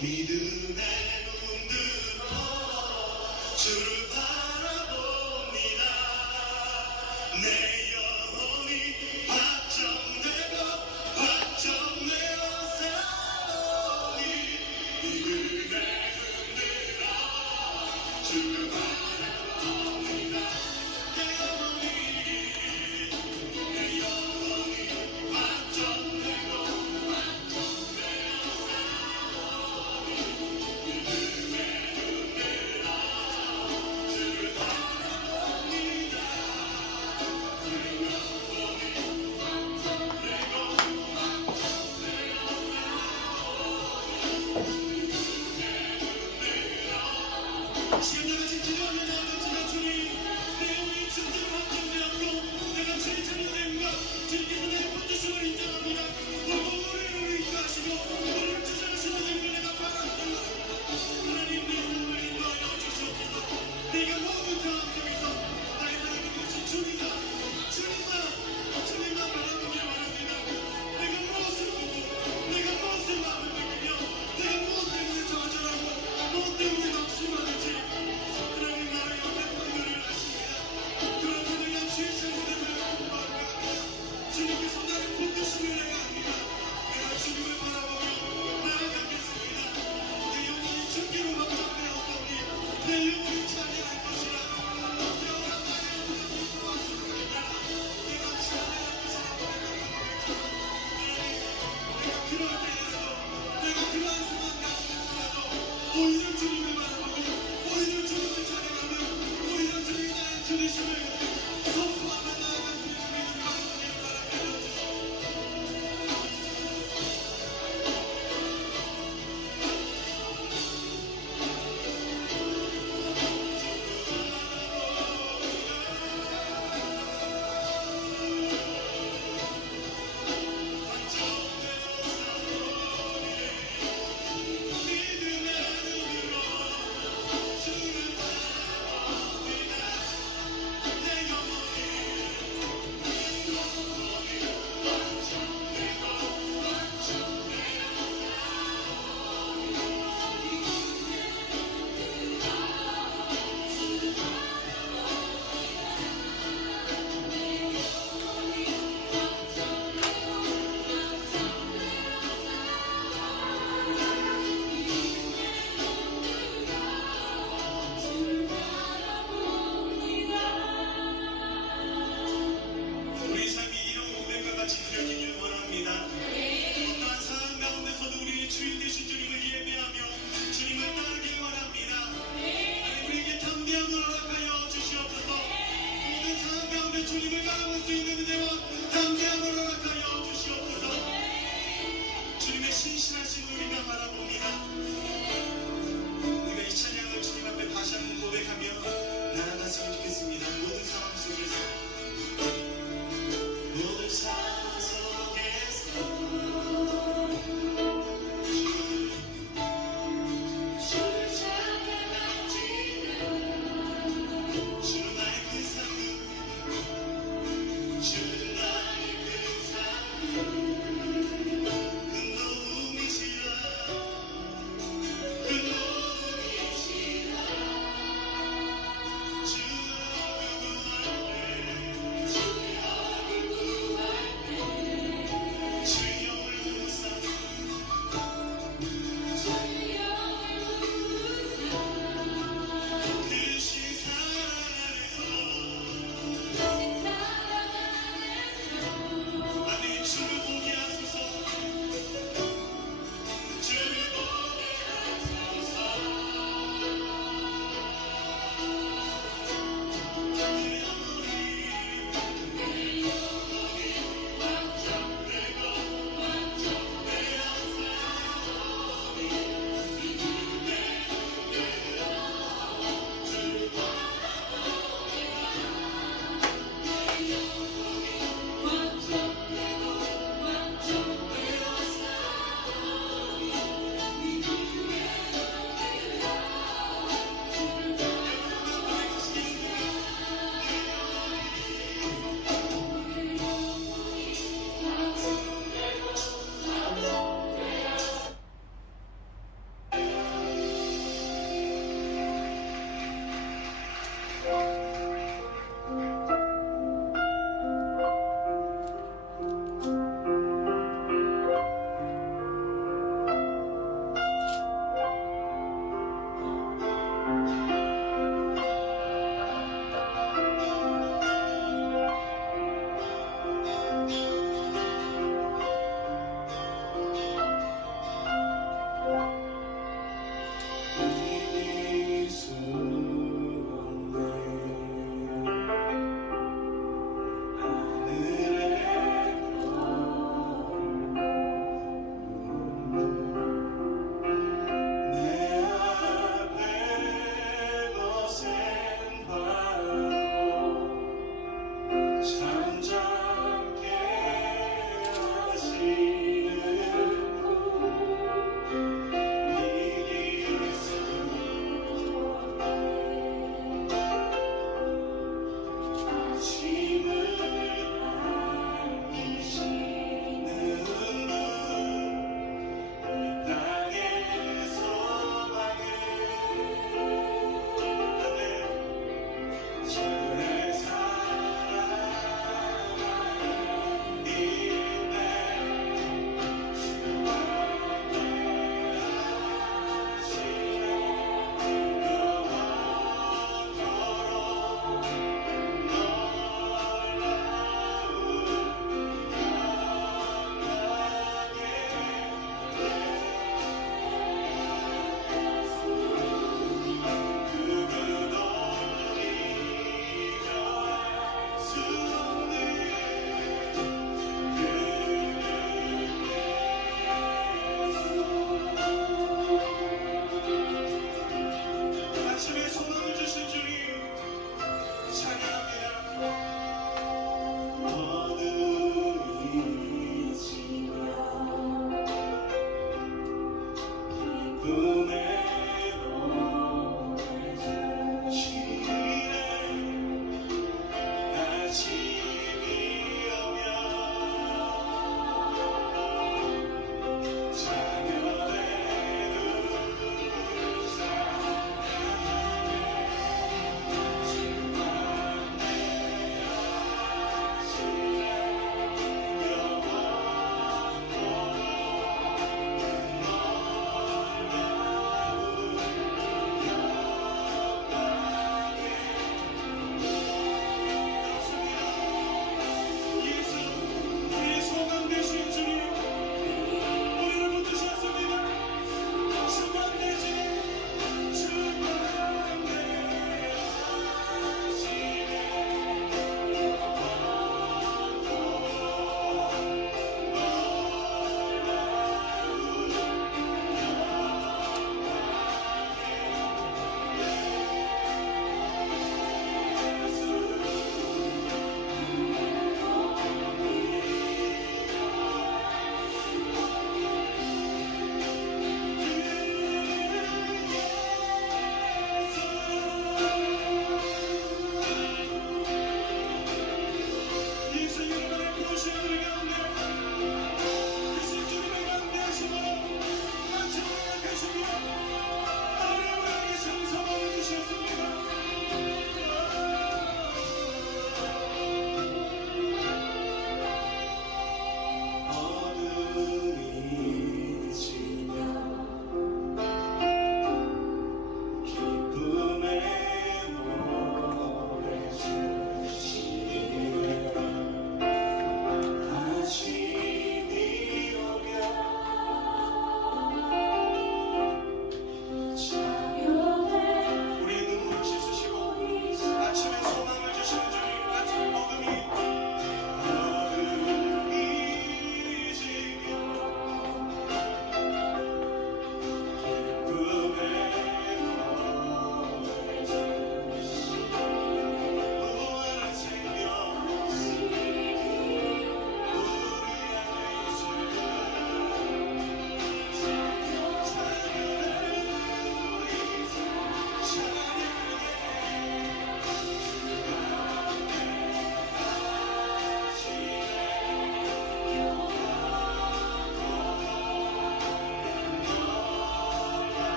믿음의 눈 들어 주를 바라봅니다. 내 영혼이 확정되고 확정되어 싸우니 믿음의 눈 들어 주를 바라봅니다. 내 영혼이 확정되고 확정되어 싸우니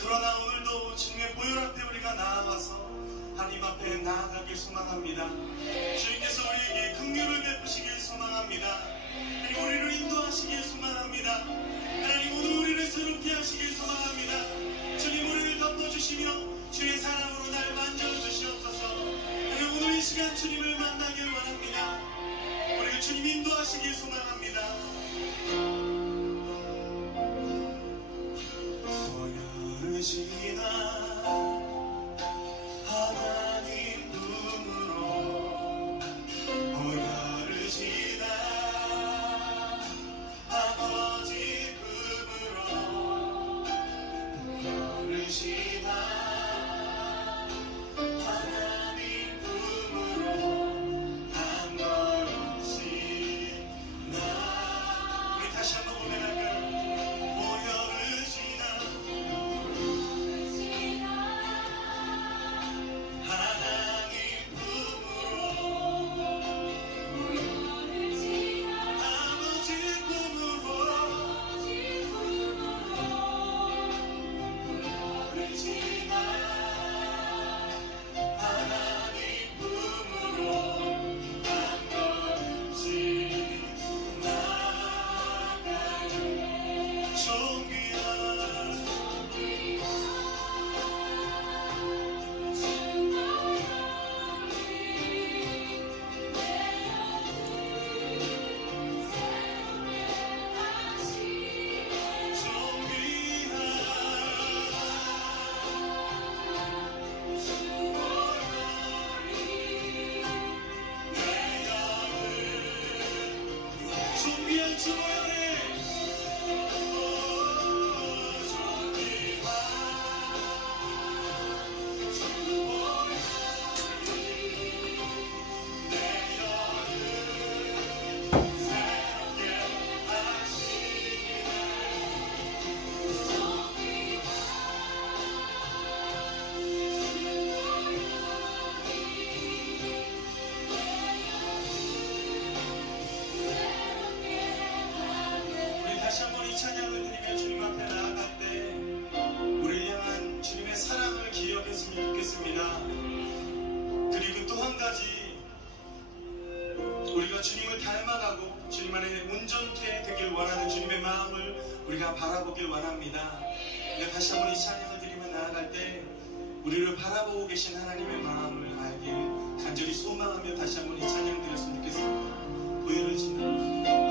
그러나 오늘도 주님의 보혈 앞에 우리가 나아가서 하나님 앞에 나아가길 소망합니다. 주님께서 우리에게 긍휼을 베푸시길 소망합니다. 하나님 우리를 인도하시길 소망합니다. 하나님 오늘 우리를 새롭게 하시길 소망합니다. 주님 우리를 덮어주시며 주의 사랑으로 날 만져주시옵소서. 하나님 오늘 이 시간 주님을 만나길 원합니다. 우리를 주님 인도하시길 소망합니다. 보혈을 지나 하나님 품으로 보혈을 지나 아버지 품으로 보혈을 지나 하나님 품으로 한 걸음씩 나 우리 다시 한번 고백할까요? 보혈을 지나 하나님 품으로 아버지 품으로 보혈을 지나 하나님 품으로 한 걸음씩 나아가요. 존귀한 존귀한 주보혈에 다시 한번 이 찬양을 드리며 주님 앞에 나아갈 때 우리를 향한 주님의 사랑을 기억했으면 좋겠습니다. 그리고 또 한 가지 우리가 주님을 닮아가고 주님 안에 온전케 되길 원하는 주님의 마음을 우리가 바라보길 원합니다. 다시 한번 이 찬양을 드리며 나아갈 때 우리를 바라보고 계신 하나님의 마음을 알길 간절히 소망하며 다시 한번 이 찬양 드렸으면 좋겠습니다. 보혈을 지나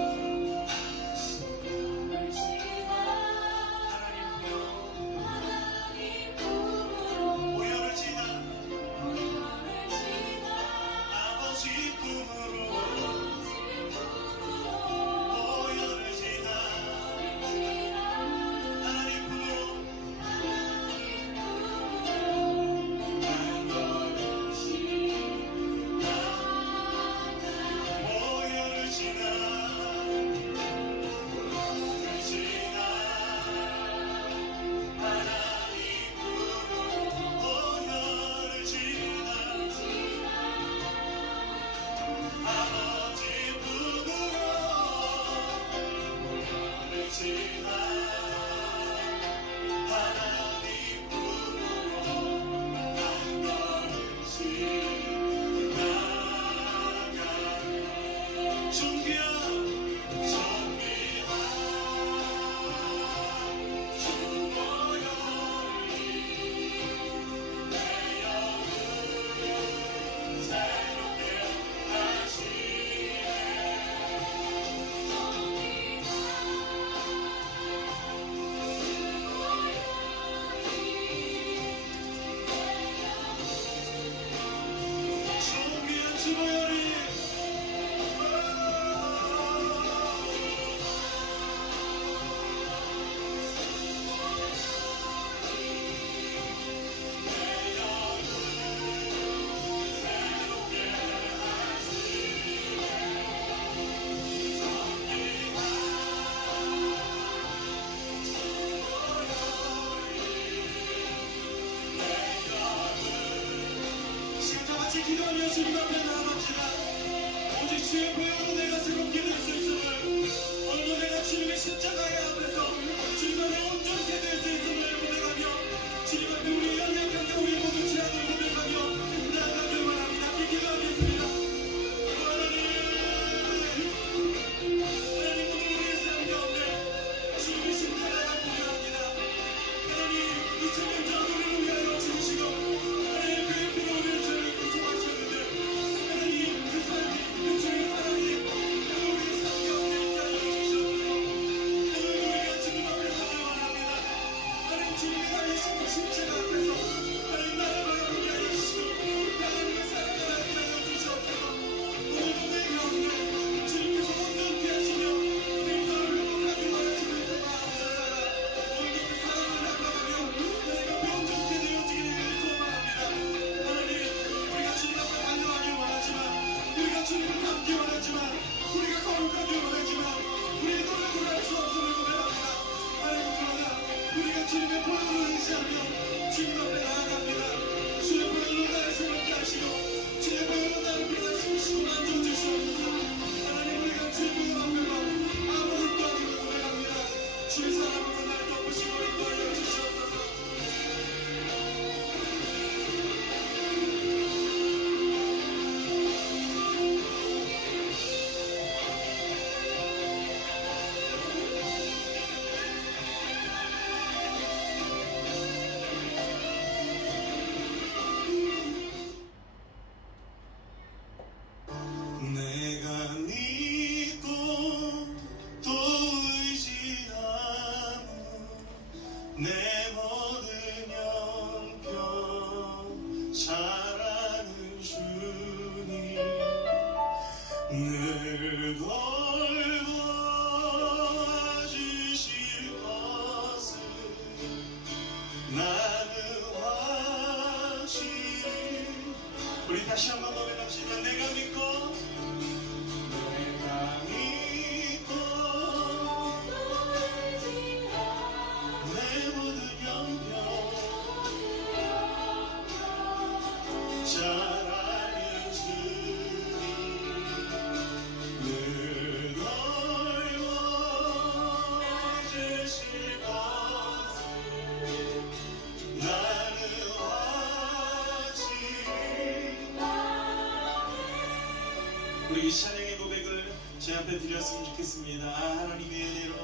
우리 찬양의 고백을 제 앞에 드렸으면 좋겠습니다. 하나님의 은혜로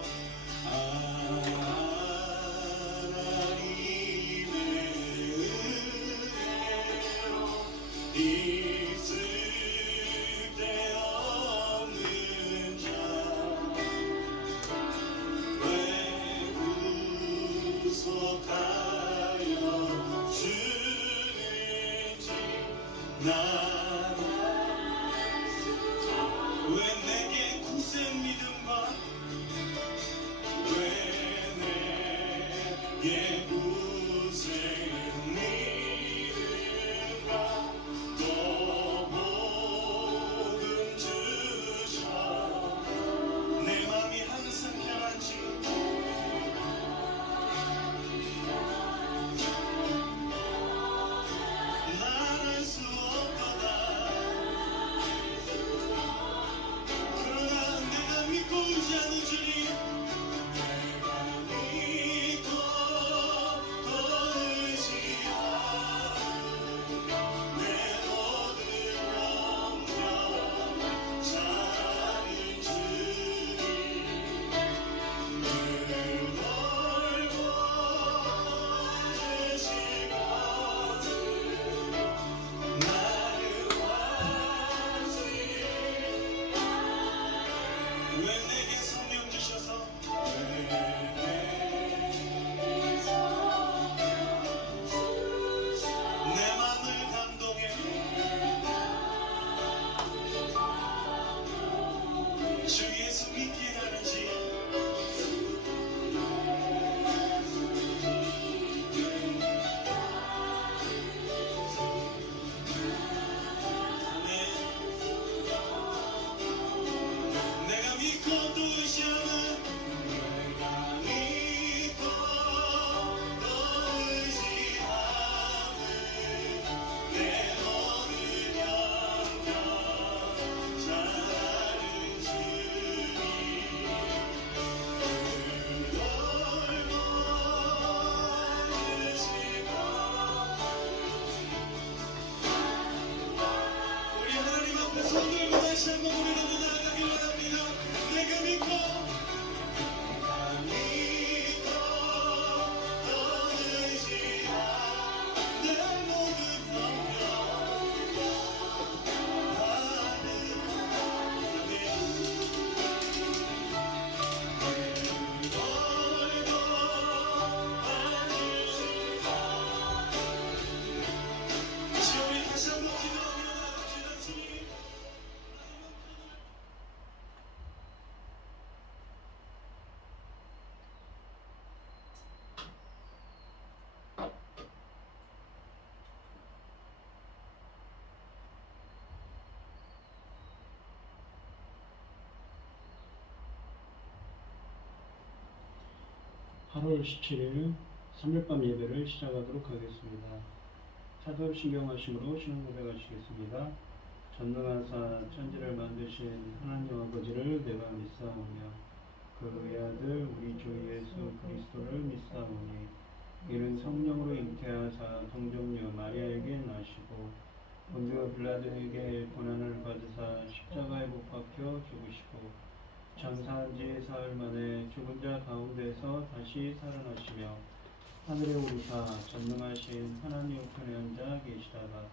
있을 데 없는 자 왜 구속하여 주는지 나는 왜 내게 굳센 믿음과 왜 내게 굳센 믿음과 또 복음 주셔 내 맘이 항상 편한지 말할 수 없도다. 그러나 내가 믿고 의지하는 주님 내가 믿고 또 의지하는 내 모든 영역 잘하는 주님 늘 멀고 주시고 나를 왜 내게 성령 주셔서 내 맘을 감동해 주 예수 믿게 하는지 내가 믿고 또 의지하는 내가 믿고 또 의지하는 내 모든 영역 잘하는 주님 늘 돌보시고 우리 하나님 앞에 손 들고 다시 한번 우리 너무 나아가길 원합니다. 내가 믿고 또 의지하는 내 모든 영역 나는 우리 다시 한번 기도하며 나갑시다. 주님 (8월 17일) 3일밤 예배를 시작하도록 하겠습니다. 사도를 신경하심으로 신앙 고백하시겠습니다. 전능하사 천지를 만드신 하나님 아버지를 내가 믿사오며 그 외아들 우리 주 예수 그리스도를 믿사오니 이는 성령으로 잉태하사 동정녀 마리아에게 나시고 본디오 빌라도에게 고난을 받으사 십자가에 못 박혀 죽으시고 장사한 지 사흘 만에 죽은 자 가운데서 다시 살아나시며 하늘에 오르사 전능하신 하나님 우편에 앉아 계시다가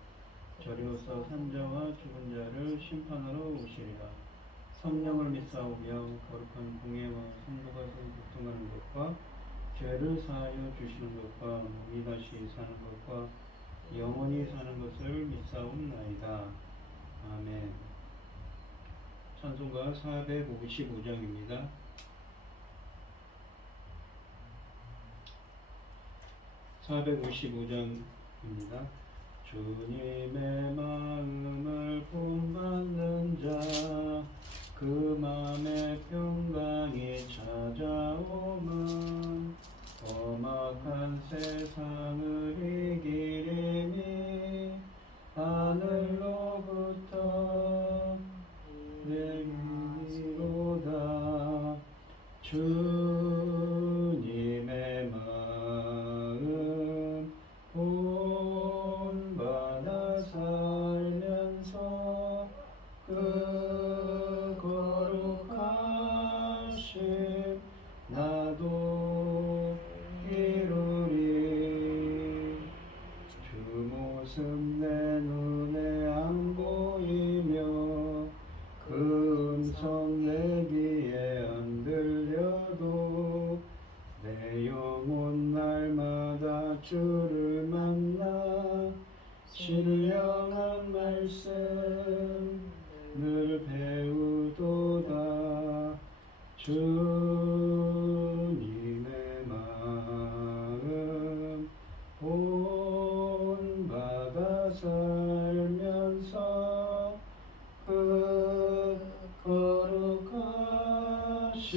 저리로서 산자와 죽은 자를 심판하러 오시리라. 성령을 믿사오며 거룩한 공예와 성도가 교통하는 것과 죄를 사하여 주시는 것과 몸이 다시 사는 것과 영원히 사는 것을 믿사옵나이다. 아멘. 찬송가 455장입니다. (455장입니다) 주님의 마음을 본받는 자 그 마음의 평강이 찾아오면 험악한 세상을 이기리니 하늘로부터 내리로다. 주님의 마음 본받아 살면서 그 주님의 마음 본받아 살면서 그 거룩하심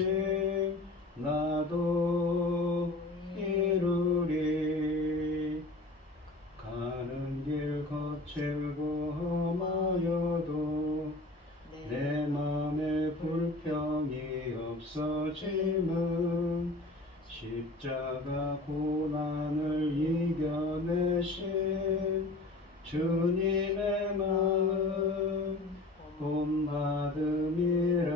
나도 이루리. 가는 길 거칠고 험하여도 내 맘에 불평이 없어짐은 십자가 고난을 이겨내신 주님의 마음 본받음이라.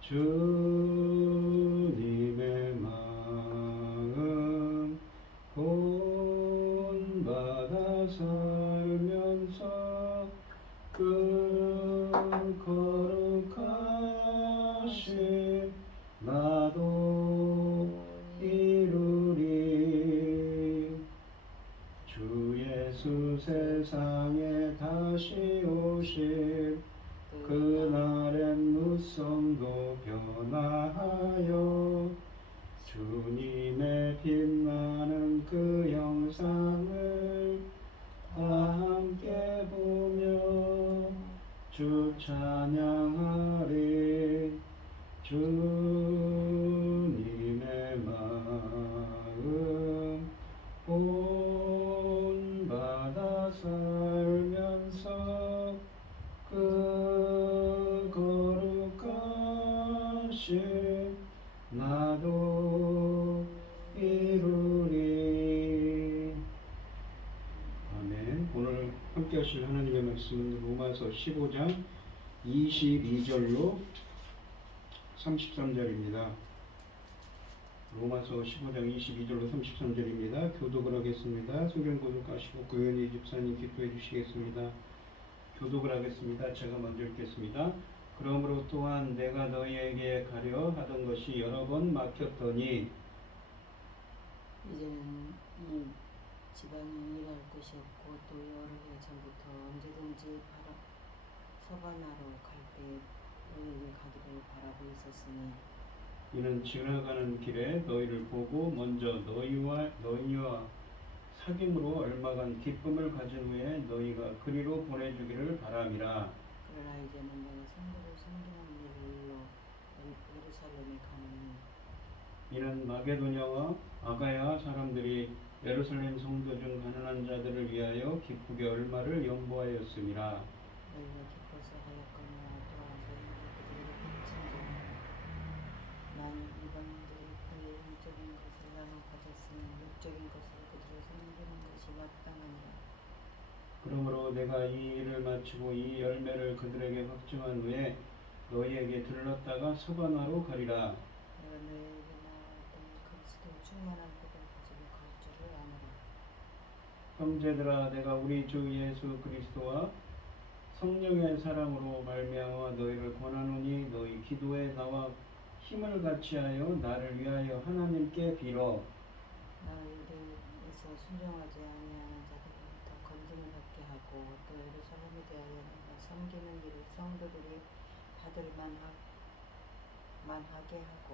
주님의 마음 본받아 살면서 그 거룩하심 나도 이루리. 주 예수 세상에 다시 오실 그날엔 무성도 변화하여 주님의 빛나는 그 영상을 다 함께 보며 주 찬양하리. 주님의 마음 본받아 살면서 그 거룩하심 나도 이루리. 아멘. 오늘 함께 하실 하나님의 말씀은 로마서 15장 22절로 33절입니다. 로마서 15장 22절로 33절입니다. 교독을 하겠습니다. 성경 교독하시고 고현희 집사님 기도해 주시겠습니다. 교독을 하겠습니다. 제가 먼저 읽겠습니다. 그러므로 또한 내가 너희에게 가려 하던 것이 여러 번 막혔더니 이제는 이 지방이 일할 곳이 없고 또 여러 해 전부터 언제든지 서바나로 갈 때 너희에게 가기를 바라고 있었으니 이는 지나가는 길에 너희를 보고 먼저 너희와 사귐으로 얼마간 기쁨을 가진 후에 너희가 그리로 보내주기를 바람이라. 그러나 이제는 내가 성도를 섬기는 일로 예루살렘에 가느니 이는 마게도냐와 아가야 사람들이 예루살렘 성도 중 가난한 자들을 위하여 기쁘게 얼마를 연보하였음이라. 너희가 기뻐서 하였거니와 도와서 그들에게 빚진지라. 나는 이방인들이 그의 영적인 것을 나눠 가졌으니 육적인 것을 그들을 섬기는 것이 마땅하니라. 그러므로 내가 이 일을 마치고 이 열매를 그들에게 확증한 후에 너희에게 들렀다가 서바나로 가리라. 내가 너희에게 나아갈 때에 그리스도 충만한 복을 가지고 갈 줄을 아노라. 형제들아, 내가 우리 주 예수 그리스도와 성령의 사랑으로 말미암아 너희를 권하노니 너희 기도에 나와 힘을 같이하여 나를 위하여 하나님께 빌어. 너희들에서 순종하지 아니하는 자들로부터 건짐을 받게 하고 또 예루살렘에 대하여 내가 섬기는 일을 성도들이 받을 만하게 하고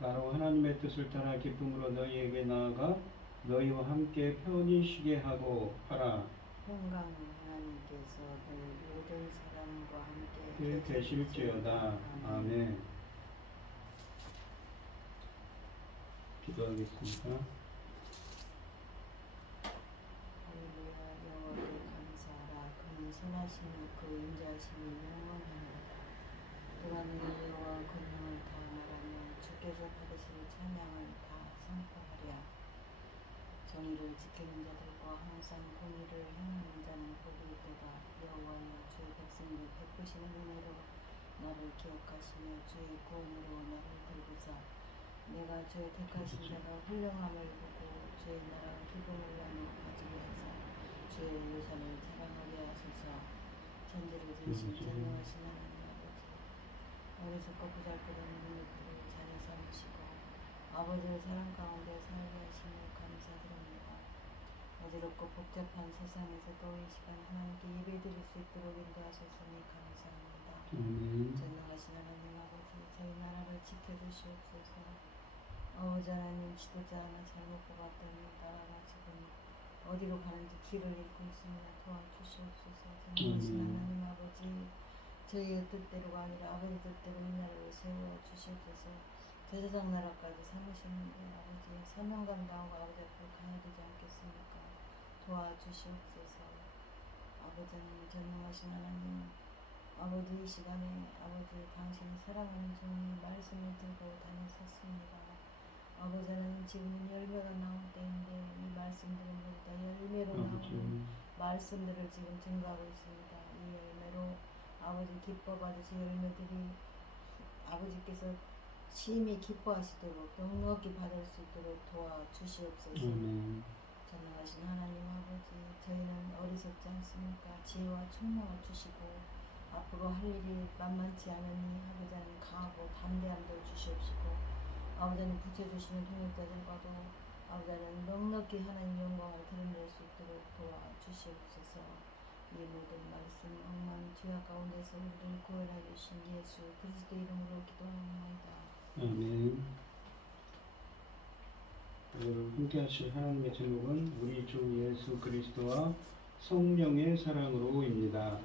나로 하나님의 뜻을 따라 기쁨으로 너희에게 나아가 너희와 함께 편히 쉬게 하고 하라. 평강은 하나님께서 너희 모든 사람과 함께 계실지어다. 아멘. 기도하겠습니다. 할렐루야. 여호와께 감사하라. 그는 선하시니 그 인자하심이 영원하니라. 누가 너희 여호와 권능을 다 말하며 주께서 받으실 찬양을 다 선포하랴. 정의를 지키는 자들과 항상 공의를 행하는 자는 복이 있도다. 여호와여, 주의 백성들 베푸시는 은혜로 나를 기억하시며 주의 구원으로 나를 돌보사. 내가 주의 택하신 자가 훌륭함을 보고 주의 나라 기쁨을 나누어 가지게 하사 주의 유산을 자랑하게 하소서. 천지를 지으신 전능하신 하나님 아버지, 어리석고 보잘것없는 그를 자녀 삼으시고 아버지의 사랑 가운데 살게 하시니 감사드립니다. 어지럽고 복잡한 세상에서도 이 시간 하나님께 예배드릴 수 있도록 인도하셨으니 감사합니다. 전능하신 하나님 아버지, 지켜주시옵소서. 아버지 하나님, 지도자 하나 잘못 뽑았답니다. 지금 어디로 가는지 길을 잃고 있습니다. 도와주시옵소서. 전능하신 하나님 아버지, 저희의 뜻대로가 아니라 아버지 뜻대로 이 나라를 세워주시옵소서. 제사장 나라까지 삼으시는데 아버지 사명감 다하고 아버지 앞으로 가야 되지 않겠습니까? 도와주시옵소서. 아버지 하나님, 전능하신 하나님 아버지, 이 시간에 아버지 당신이 사랑하는 종이 말씀을 들고 다녔었습니다. 아버지 하나님, 지금은 열매가 나올 때인데 이 말씀들은 모두 다 열매로 나오는 말씀들을 지금 증거하고 있습니다. 이 열매로 아버지 기뻐 받으실 열매들이 아버지께서 심히 기뻐하시도록 넉넉히 받을 수 있도록 도와주시옵소서. 전능하신 하나님 아버지, 저희는 어리석지 않습니까? 지혜와 총명을 주시고 앞으로 할 일이 만만치 않으니 아버지 하나님 강하고 담대함도 주시옵시고 아버지 하나님 붙여주시는 동역자들과도 아버지 하나님 넉넉히 하나님 영광을 드러낼 수 있도록 도와주시옵소서. 이 모든 말씀 억만 죄악 가운데서 우리를 구원하여 주신 예수 그리스도 이름으로 기도하옵나이다. 아멘. 오늘 함께 하실 하나님의 제목은 우리 주 예수 그리스도와 성령의 사랑으로입니다.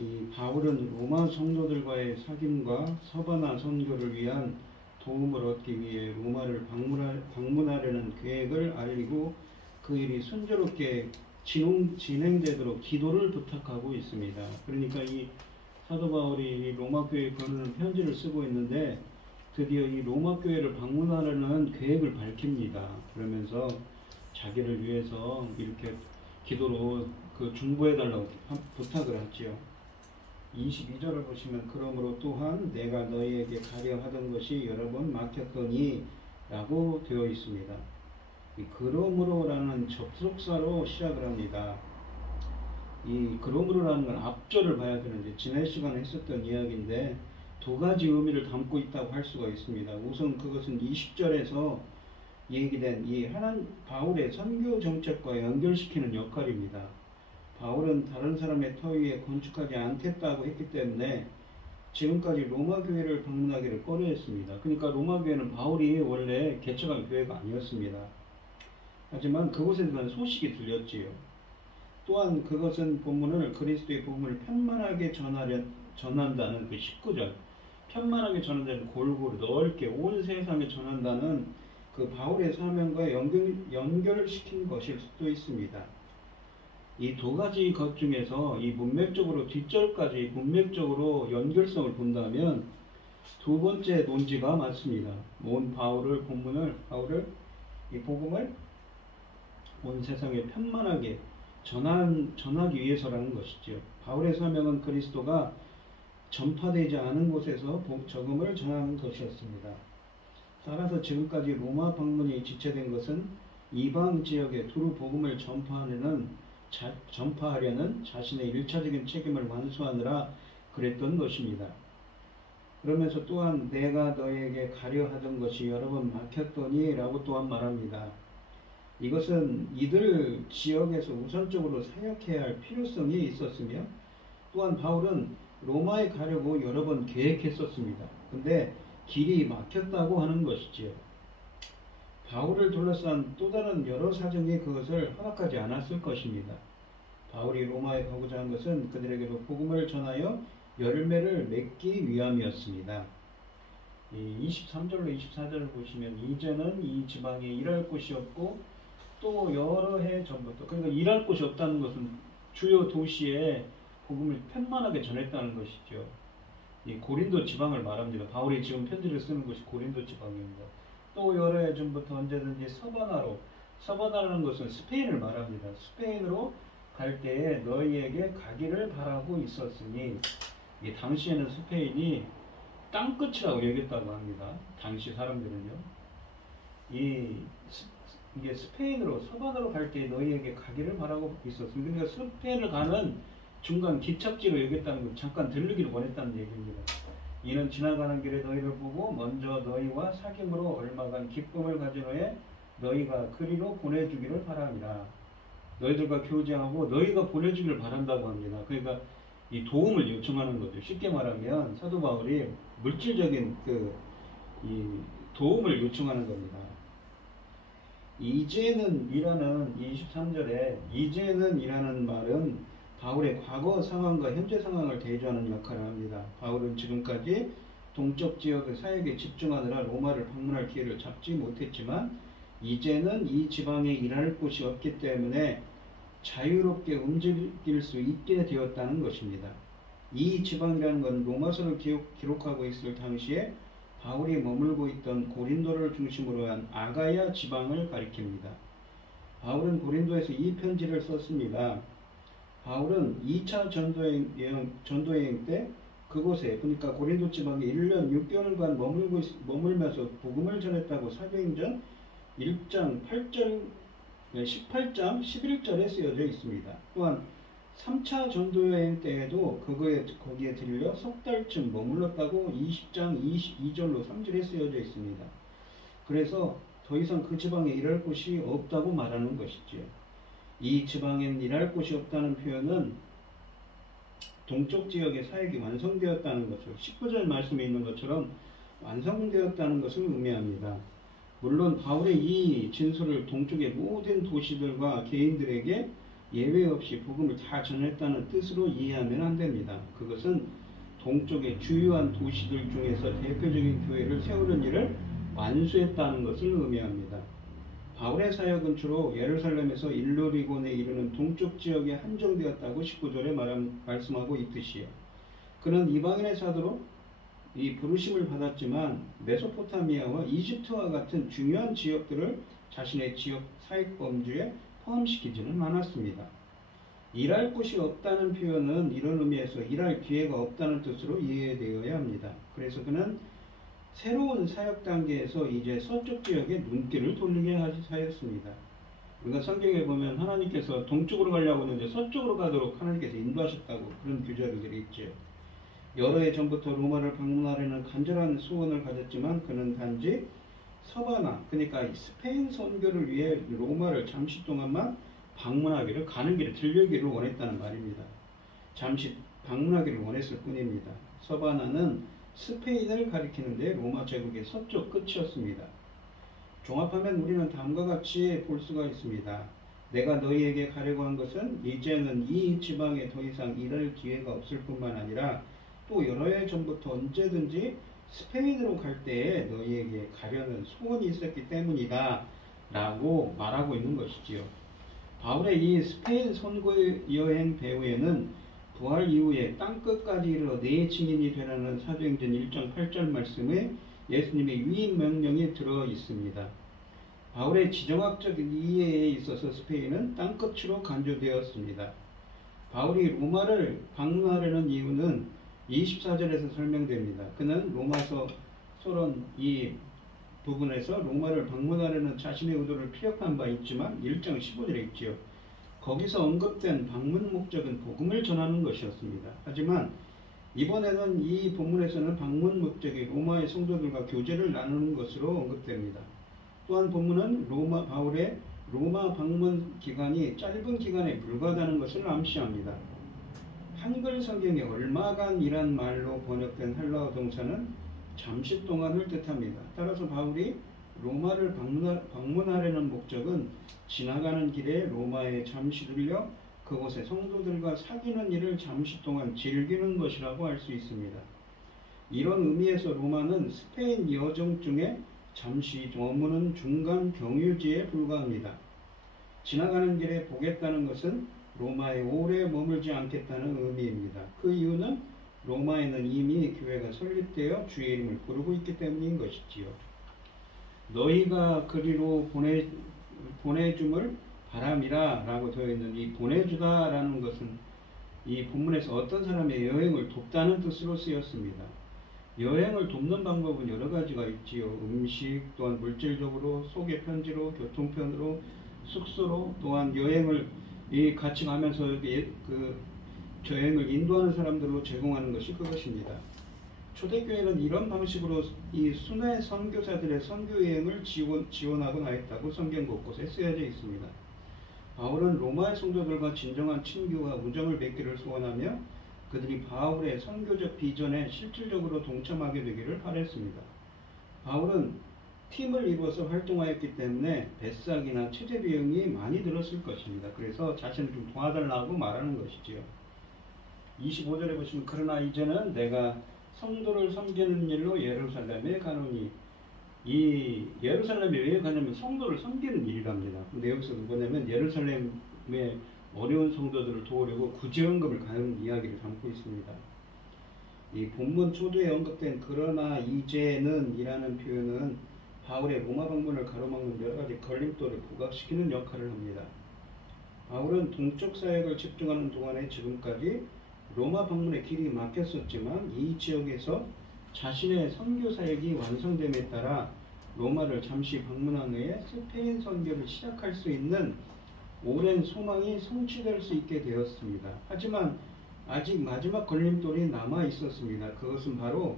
이 바울은 로마 성도들과의 사귐과 서바나 선교를 위한 도움을 얻기 위해 로마를 방문하려는 계획을 알리고 그 일이 순조롭게 진행되도록 기도를 부탁하고 있습니다. 그러니까 이 사도 바울이 로마 교회에 보내는 편지를 쓰고 있는데 드디어 이 로마 교회를 방문하려는 계획을 밝힙니다. 그러면서 자기를 위해서 이렇게 기도로 중보해달라고 부탁을 하지요. 22절을 보시면 그러므로 또한 내가 너희에게 가려 하던 것이 여러 번 막혔더니 라고 되어 있습니다. 이 그러므로라는 접속사로 시작을 합니다. 이 그러므로라는 건 앞절을 봐야 되는데 지난 시간에 했었던 이야기인데 두 가지 의미를 담고 있다고 할 수가 있습니다. 우선 그것은 20절에서 얘기된 이 바울의 선교 정책과 연결시키는 역할입니다. 바울은 다른 사람의 터 위에 건축하지 않겠다고 했기 때문에 지금까지 로마 교회를 방문하기를 꺼려했습니다. 그러니까 로마 교회는 바울이 원래 개척한 교회가 아니었습니다. 하지만 그곳에 대한 소식이 들렸지요. 또한 그것은 본문을 그리스도의 복음을 편만하게 전한다는 그 19절 편만하게 전한다는 골고루 넓게 온 세상에 전한다는 그 바울의 사명과 연결시킨 것일 수도 있습니다. 이 두 가지 것 중에서 이 문맥적으로 뒷절까지 문맥적으로 연결성을 본다면 두 번째 논지가 맞습니다. 온 이 복음을 온 세상에 편만하게 전하기 위해서라는 것이죠. 바울의 사명은 그리스도가 전파되지 않은 곳에서 복음을 전하는 것이었습니다. 따라서 지금까지 로마 방문이 지체된 것은 이방 지역에 두루 복음을 전파하려는 자신의 1차적인 책임을 완수하느라 그랬던 것입니다. 그러면서 또한 내가 너에게 가려 하던 것이 여러 번 막혔더니 라고 또한 말합니다. 이것은 이들 지역에서 우선적으로 사역해야 할 필요성이 있었으며 또한 바울은 로마에 가려고 여러 번 계획했었습니다. 근데 길이 막혔다고 하는 것이지요. 바울을 둘러싼 또 다른 여러 사정이 그것을 허락하지 않았을 것입니다. 바울이 로마에 가고자 한 것은 그들에게도 복음을 전하여 열매를 맺기 위함이었습니다. 23절로 24절을 보시면 이제는 이 지방에 일할 곳이 없고 또 여러 해 전부터 그러니까 일할 곳이 없다는 것은 주요 도시에 복음을 편만하게 전했다는 것이죠. 이 고린도 지방을 말합니다. 바울이 지금 편지를 쓰는 곳이 고린도 지방입니다. 또 여러 해 전부터 언제든지 서바나라는 것은 스페인을 말합니다. 스페인으로 갈 때에 너희에게 가기를 바라고 있었으니 당시에는 스페인이 땅끝이라고 여겼다고 합니다. 당시 사람들은요. 이게 스페인으로 서바나로 갈 때 너희에게 가기를 바라고 있었습니다. 그러니까 스페인을 가는 중간 기착지로 여겼다는 걸 잠깐 들르기를 원했다는 얘기입니다. 이는 지나가는 길에 너희를 보고 먼저 너희와 사귐으로 얼마간 기쁨을 가진 후에 너희가 그리로 보내주기를 바랍니다. 너희들과 교제하고 너희가 보내주기를 바란다고 합니다. 그러니까 이 도움을 요청하는 거죠. 쉽게 말하면 사도 바울이 물질적인 이 도움을 요청하는 겁니다. 이제는 이라는 23절에 이제는 이라는 말은 바울의 과거 상황과 현재 상황을 대조하는 역할을 합니다. 바울은 지금까지 동쪽 지역의 사역에 집중하느라 로마를 방문할 기회를 잡지 못했지만 이제는 이 지방에 일할 곳이 없기 때문에 자유롭게 움직일 수 있게 되었다는 것입니다. 이 지방이라는 건 로마서를 기록하고 있을 당시에 바울이 머물고 있던 고린도를 중심으로 한 아가야 지방을 가리킵니다. 바울은 고린도에서 이 편지를 썼습니다. 바울은 2차 전도여행 때 그곳에 그러니까 고린도 지방에 1년 6개월간 머물면서 복음을 전했다고 사도행전 1장 18장 11절에 쓰여져 있습니다. 또한 3차 전도여행 때에도 거기에 들려 석 달쯤 머물렀다고 20장 22절로 3절에 쓰여져 있습니다. 그래서 더 이상 그 지방에 일할 곳이 없다고 말하는 것이지요. 이 지방엔 일할 곳이 없다는 표현은 동쪽 지역의 사역이 완성되었다는 것을 19절 말씀에 있는 것처럼 완성되었다는 것을 의미합니다. 물론 바울의 이 진술을 동쪽의 모든 도시들과 개인들에게 예외 없이 복음을 다 전했다는 뜻으로 이해하면 안 됩니다. 그것은 동쪽의 주요한 도시들 중에서 대표적인 교회를 세우는 일을 완수했다는 것을 의미합니다. 바울의 사역은 주로 예루살렘에서 일루리곤에 이르는 동쪽 지역에 한정되었다고 19절에 말씀하고 있듯이요. 그는 이방인의 사도로 이 부르심을 받았지만 메소포타미아와 이집트와 같은 중요한 지역들을 자신의 지역 사역 범주에 포함시키지는 않았습니다. 일할 곳이 없다는 표현은 이런 의미에서 일할 기회가 없다는 뜻으로 이해되어야 합니다. 그래서 그는 새로운 사역 단계에서 이제 서쪽 지역에 눈길을 돌리게 하였습니다. 우리가 성경에 보면 하나님께서 동쪽으로 가려고 하는데 서쪽으로 가도록 하나님께서 인도하셨다고 그런 규절들이 있죠. 여러 해 전부터 로마를 방문하려는 간절한 소원을 가졌지만 그는 단지 서바나, 그러니까 스페인 선교를 위해 로마를 잠시 동안만 방문하기를, 가는 길에 들르기를 원했다는 말입니다. 잠시 방문하기를 원했을 뿐입니다. 서바나는 스페인을 가리키는데 로마 제국의 서쪽 끝이었습니다. 종합하면 우리는 다음과 같이 볼 수가 있습니다. 내가 너희에게 가려고 한 것은 이제는 이 지방에 더 이상 일할 기회가 없을 뿐만 아니라 또 여러 해 전부터 언제든지 스페인으로 갈 때에 너희에게 가려는 소원이 있었기 때문이다 라고 말하고 있는 것이지요. 바울의 이 스페인 선교 여행 배후에는 부활 이후에 땅끝까지 이르러 내 증인이 되라는 사도행전 1장 8절 말씀에 예수님의 위임 명령이 들어 있습니다. 바울의 지정학적인 이해에 있어서 스페인은 땅끝으로 간주되었습니다. 바울이 로마를 방문하려는 이유는 24절에서 설명됩니다. 그는 로마서 서론 이 부분에서 로마를 방문하려는 자신의 의도를 피력한 바 있지만 1장 15절에 있지요. 거기서 언급된 방문 목적은 복음을 전하는 것이었습니다. 하지만 이번에는 이 본문에서는 방문 목적이 로마의 성도들과 교제를 나누는 것으로 언급됩니다. 또한 본문은 바울의 로마 방문 기간이 짧은 기간에 불과하다는 것을 암시합니다. 한글 성경에 얼마간이란 말로 번역된 헬라어 동사는 잠시 동안을 뜻합니다. 따라서 바울이 로마를 방문하려는 목적은 지나가는 길에 로마에 잠시 들려 그곳의 성도들과 사귀는 일을 잠시 동안 즐기는 것이라고 할 수 있습니다. 이런 의미에서 로마는 스페인 여정 중에 잠시 머무는 중간 경유지에 불과합니다. 지나가는 길에 보겠다는 것은 로마에 오래 머물지 않겠다는 의미입니다. 그 이유는 로마에는 이미 교회가 설립되어 주의 이름을 부르고 있기 때문인 것이지요. 너희가 그리로 보내줌을 바람이라 라고 되어 있는 이 보내주다 라는 것은 이 본문에서 어떤 사람의 여행을 돕다는 뜻으로 쓰였습니다. 여행을 돕는 방법은 여러 가지가 있지요. 음식, 또한 물질적으로, 소개 편지로, 교통편으로, 숙소로, 또한 여행을 같이 가면서 저 여행을 인도하는 사람들로 제공하는 것이 그것입니다. 초대교회는 이런 방식으로 이 순회 선교사들의 선교 여행을 지원하고 나있다고 성경 곳곳에 쓰여져 있습니다. 바울은 로마의 성도들과 진정한 친교와 우정을 맺기를 소원하며 그들이 바울의 선교적 비전에 실질적으로 동참하게 되기를 바랬습니다. 바울은 팀을 이루어서 활동하였기 때문에 배싹이나 체제 비용이 많이 들었을 것입니다. 그래서 자신을 좀 도와달라고 말하는 것이지요. 25절에 보시면 그러나 이제는 내가 성도를 섬기는 일로 예루살렘에 가노니, 이 예루살렘에 왜 가냐면 성도를 섬기는 일이랍니다. 근데 여기서 뭐냐면 예루살렘의 어려운 성도들을 도우려고 구제헌금을 가는 이야기를 담고 있습니다. 이 본문 초두에 언급된 그러나 이제는 이라는 표현은 바울의 로마 방문을 가로막는 여러 가지 걸림돌을 부각시키는 역할을 합니다. 바울은 동쪽 사역을 집중하는 동안에 지금까지 로마 방문의 길이 막혔었지만 이 지역에서 자신의 선교 사역이 완성됨에 따라 로마를 잠시 방문한 후에 스페인 선교를 시작할 수 있는 오랜 소망이 성취될 수 있게 되었습니다. 하지만 아직 마지막 걸림돌이 남아 있었습니다. 그것은 바로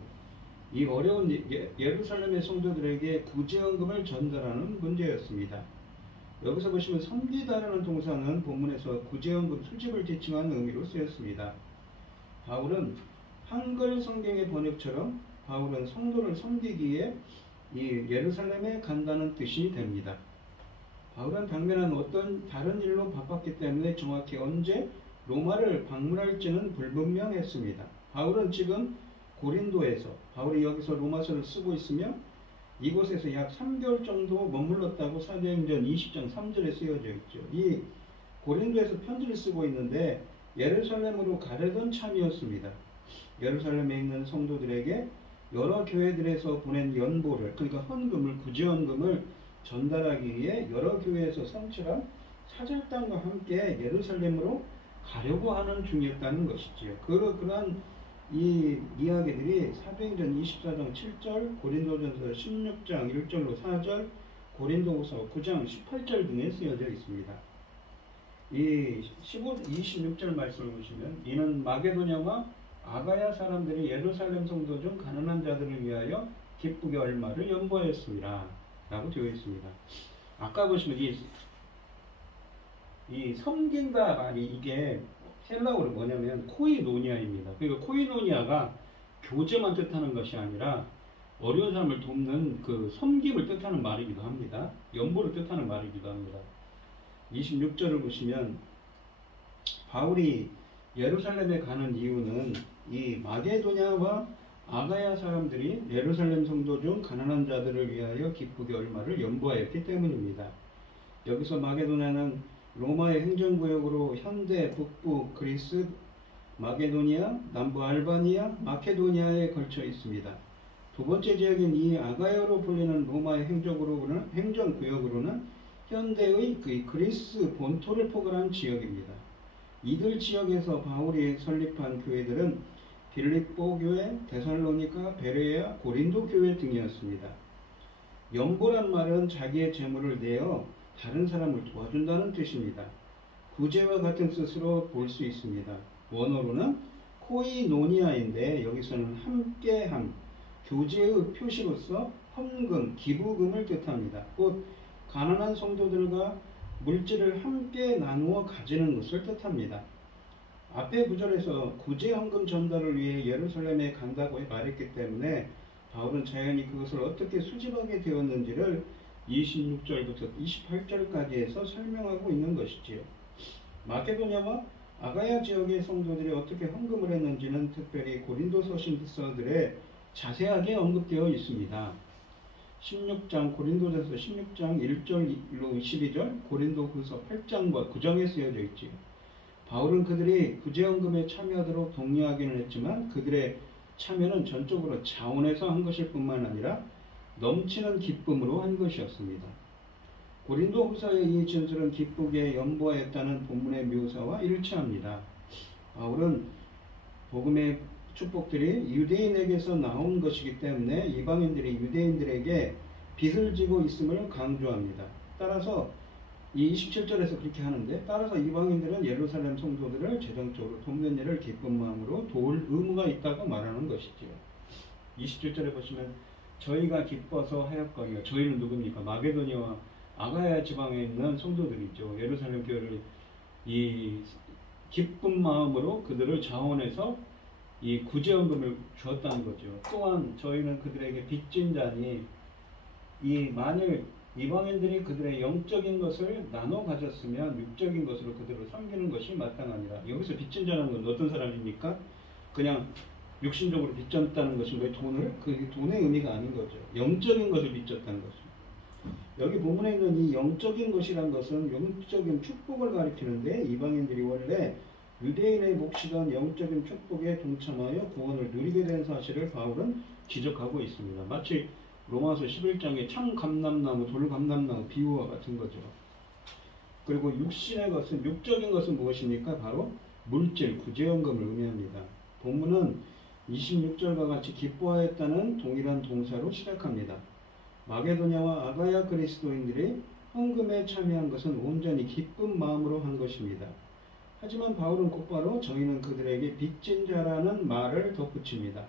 이 어려운 예루살렘의 성도들에게 구제헌금을 전달하는 문제였습니다. 여기서 보시면 섬기다라는 동사는 본문에서 구제헌금 수집을 지칭하는 의미로 쓰였습니다. 바울은 한글 성경의 번역처럼 바울은 성도를 섬기기 위해 이 예루살렘에 간다는 뜻이 됩니다. 바울은 당면한 어떤 다른 일로 바빴기 때문에 정확히 언제 로마를 방문할지는 불분명했습니다. 바울은 지금 고린도에서, 바울이 여기서 로마서를 쓰고 있으며 이곳에서 약 3개월 정도 머물렀다고 사도행전 20장 3절에 쓰여져 있죠. 이 고린도에서 편지를 쓰고 있는데 예루살렘으로 가려던 참이었습니다. 예루살렘에 있는 성도들에게 여러 교회들에서 보낸 연보를, 그러니까 헌금을, 구제헌금을 전달하기 위해 여러 교회에서 성취한 사절단과 함께 예루살렘으로 가려고 하는 중이었다는 것이지요. 그러한 이 이야기들이 사도행전 24장 7절, 고린도전서 16장 1절로 4절, 고린도후서 9장 18절 등에 쓰여져 있습니다. 이 26절 말씀을 보시면 이는 마게도냐와 아가야 사람들이 예루살렘 성도 중 가난한 자들을 위하여 기쁘게 얼마를 연보했습니다 라고 되어 있습니다. 아까 보시면 이 섬긴다 말이 이게 헬라어로 뭐냐면 코이노니아입니다. 그러니까 코이노니아가 교제만 뜻하는 것이 아니라 어려운 사람을 돕는 그 섬김을 뜻하는 말이기도 합니다. 연보를 뜻하는 말이기도 합니다. 26절을 보시면 바울이 예루살렘에 가는 이유는 이 마게도냐와 아가야 사람들이 예루살렘 성도 중 가난한 자들을 위하여 기쁘게 얼마를 연보하였기 때문입니다. 여기서 마게도냐는 로마의 행정구역으로 현대 북부 그리스, 마게도니아, 남부 알바니아, 마케도니아에 걸쳐 있습니다. 두 번째 지역인 이 아가야로 불리는 로마의 행정구역으로는 현대의 그리스 본토를 포괄한 지역입니다. 이들 지역에서 바울이 설립한 교회들은 빌립보 교회, 데살로니가, 베레아, 고린도 교회 등이었습니다. 연보란 말은 자기의 재물을 내어 다른 사람을 도와준다는 뜻입니다. 구제와 같은 뜻으로 볼 수 있습니다. 원어로는 코이노니아인데 여기서는 함께함, 교제의 표시로서 헌금, 기부금을 뜻합니다. 곧 가난한 성도들과 물질을 함께 나누어 가지는 것을 뜻합니다. 앞의 구절에서 구제헌금 전달을 위해 예루살렘에 간다고 말했기 때문에 바울은 자연히 그것을 어떻게 수집하게 되었는지를 26절부터 28절까지 해서 설명하고 있는 것이지요. 마케도냐와 아가야 지역의 성도들이 어떻게 헌금을 했는지는 특별히 고린도서 신서들에 자세하게 언급되어 있습니다. 16장 고린도전서 16장 1절로 22절, 고린도후서 8장 9장에 쓰여져 있지요. 바울은 그들이 구제헌금에 참여하도록 독려하기는 했지만 그들의 참여는 전적으로 자원해서 한 것일 뿐만 아니라 넘치는 기쁨으로 한 것이었습니다. 고린도후서의 이 진술은 기쁘게 연보하였다는 본문의 묘사와 일치합니다. 바울은 복음의 축복들이 유대인에게서 나온 것이기 때문에 이방인들이 유대인들에게 빚을 지고 있음을 강조합니다. 따라서 이 27절에서 그렇게 하는데, 따라서 이방인들은 예루살렘 성도들을 재정적으로 돕는 일을 기쁜 마음으로 도울 의무가 있다고 말하는 것이지요. 27절에 보시면 저희가 기뻐서 하였거니와, 저희는 누굽니까? 마게도니아와 아가야 지방에 있는 성도들이죠. 예루살렘 교회를 기쁜 마음으로 그들을 자원해서 이 구제연금을 주었다는 거죠. 또한 저희는 그들에게 빚진 자니 이 만일 이방인들이 그들의 영적인 것을 나눠 가졌으면 육적인 것으로 그들을 섬기는 것이 마땅하니라. 여기서 빚진 자는 건 어떤 사람입니까? 그냥 육신적으로 빚졌다는 것은 왜 돈을? 그 돈의 의미가 아닌 거죠. 영적인 것을 빚졌다는 것입니다. 여기 본문에 있는 이 영적인 것이란 것은 영적인 축복을 가리키는데 이방인들이 원래 유대인의 몫이던 영적인 축복에 동참하여 구원을 누리게 된 사실을 바울은 지적하고 있습니다. 마치 로마서 11장의 참감람나무, 돌감람나무 비유와 같은 거죠. 그리고 육신의 것은, 육적인 것은 무엇입니까? 바로 물질, 구제연금을 의미합니다. 본문은 26절과 같이 기뻐하였다는 동일한 동사로 시작합니다. 마게도냐와 아가야 그리스도인들이 헌금에 참여한 것은 온전히 기쁜 마음으로 한 것입니다. 하지만 바울은 곧바로 저희는 그들에게 빚진 자라는 말을 덧붙입니다.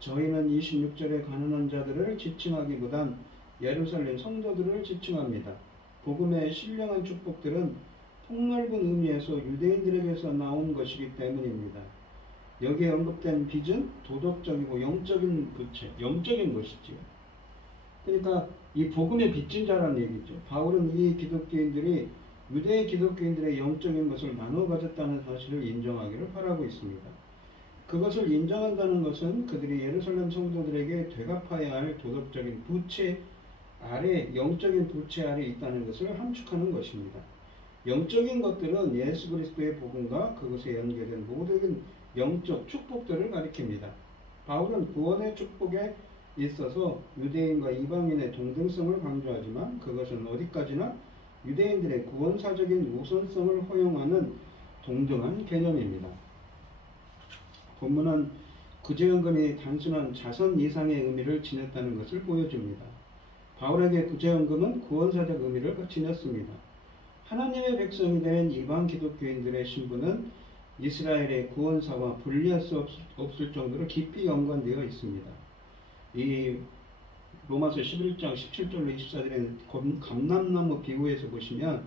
저희는 26절에 가난한 자들을 지칭하기보단 예루살렘 성도들을 지칭합니다. 복음의 신령한 축복들은 폭넓은 의미에서 유대인들에게서 나온 것이기 때문입니다. 여기에 언급된 빚은 도덕적이고 영적인 부채, 영적인 것이지요. 그러니까 이 복음의 빚진 자라는 얘기죠. 바울은 이 기독교인들이 유대 기독교인들의 영적인 것을 나눠 가졌다는 사실을 인정하기를 바라고 있습니다. 그것을 인정한다는 것은 그들이 예루살렘 성도들에게 되갚아야 할 도덕적인 부채 아래, 영적인 부채 아래 있다는 것을 함축하는 것입니다. 영적인 것들은 예수 그리스도의 복음과 그것에 연계된 모든 영적 축복들을 가리킵니다. 바울은 구원의 축복에 있어서 유대인과 이방인의 동등성을 강조하지만 그것은 어디까지나 유대인들의 구원사적인 우선성을 허용하는 동등한 개념입니다. 본문은 구제연금이 단순한 자선 이상의 의미를 지녔다는 것을 보여줍니다. 바울에게 구제연금은 구원사적 의미를 지녔습니다. 하나님의 백성이 된 이방 기독교인들의 신분은 이스라엘의 구원사와 분리할 수 없을 정도로 깊이 연관되어 있습니다. 이 로마서 11장 17절로 24절의 감람나무 비유에서 보시면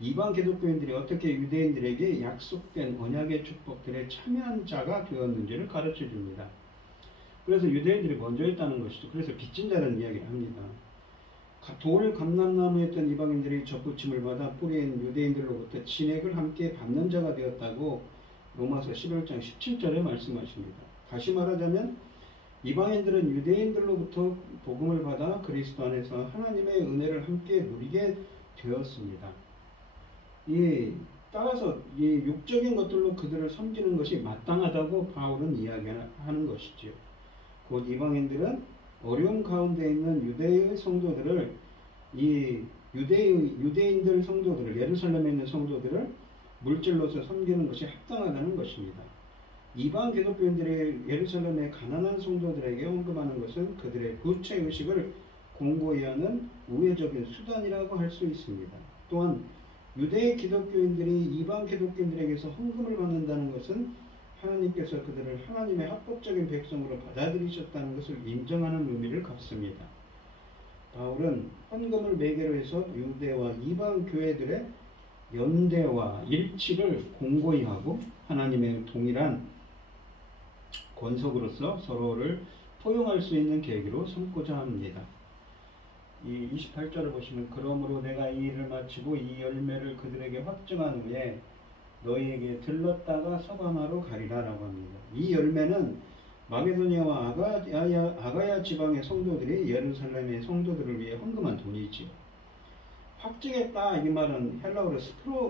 이방 기독교인들이 어떻게 유대인들에게 약속된 언약의 축복들에 참여한 자가 되었는지를 가르쳐 줍니다. 그래서 유대인들이 먼저 했다는 것이죠. 그래서 빚진 자라는 이야기를 합니다. 돌 감람나무였던 이방인들이 접붙임을 받아 뿌리인 유대인들로부터 진액을 함께 받는 자가 되었다고 로마서 11장 17절에 말씀하십니다. 다시 말하자면 이방인들은 유대인들로부터 복음을 받아 그리스도 안에서 하나님의 은혜를 함께 누리게 되었습니다. 따라서 이 육적인 것들로 그들을 섬기는 것이 마땅하다고 바울은 이야기하는 것이지요. 곧 이방인들은 어려움 가운데 있는 유대의 성도들을 유대인들 성도들을 예루살렘에 있는 성도들을 물질로서 섬기는 것이 합당하다는 것입니다. 이방 기독교인들의 예루살렘의 가난한 성도들에게 헌금하는 것은 그들의 부채의식을 공고히 하는 우회적인 수단이라고 할 수 있습니다. 또한 유대 기독교인들이 이방 기독교인들에게서 헌금을 받는다는 것은 하나님께서 그들을 하나님의 합법적인 백성으로 받아들이셨다는 것을 인정하는 의미를 갖습니다. 바울은 헌금을 매개로 해서 유대와 이방 교회들의 연대와 일치를 공고히 하고 하나님의 동일한 권속으로서 서로를 포용할 수 있는 계기로 삼고자 합니다. 이 28절을 보시면 그러므로 내가 이 일을 마치고 이 열매를 그들에게 확증한 후에 너희에게 들렀다가 서바나로 가리라 라고 합니다. 이 열매는 마게도냐와 아가야 지방의 성도들이 예루살렘의 성도들을 위해 헌금한 돈이지요. 확증했다 이 말은 헬라어로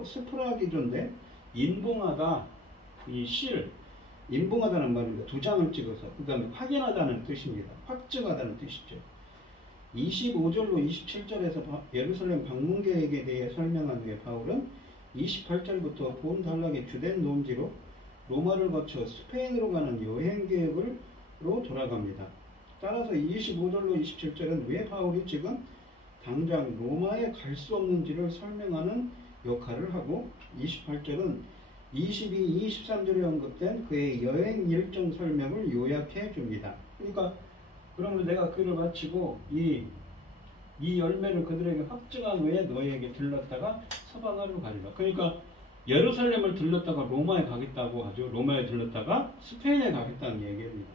스프라기조인데 인봉하다, 이 실, 인봉하다는 말입니다. 두 장을 찍어서 그 다음에 확인하다는 뜻입니다. 확증하다는 뜻이죠. 25절로 27절에서 예루살렘 방문 계획에 대해 설명한 후에 바울은 28절부터 본 단락의 주된 논지로 로마를 거쳐 스페인으로 가는 여행 계획으로 돌아갑니다. 따라서 25절로 27절은 왜 바울이 지금 당장 로마에 갈 수 없는지를 설명하는 역할을 하고 28절은 22, 23절에 언급된 그의 여행 일정 설명을 요약해 줍니다. 그러니까 그러면 내가 그를 마치고 이 열매를 그들에게 확증한 후에 너희에게 들렀다가 서바나로 가리라. 그러니까 예루살렘을 들렀다가 로마에 가겠다고 하죠. 로마에 들렀다가 스페인에 가겠다는 얘기입니다.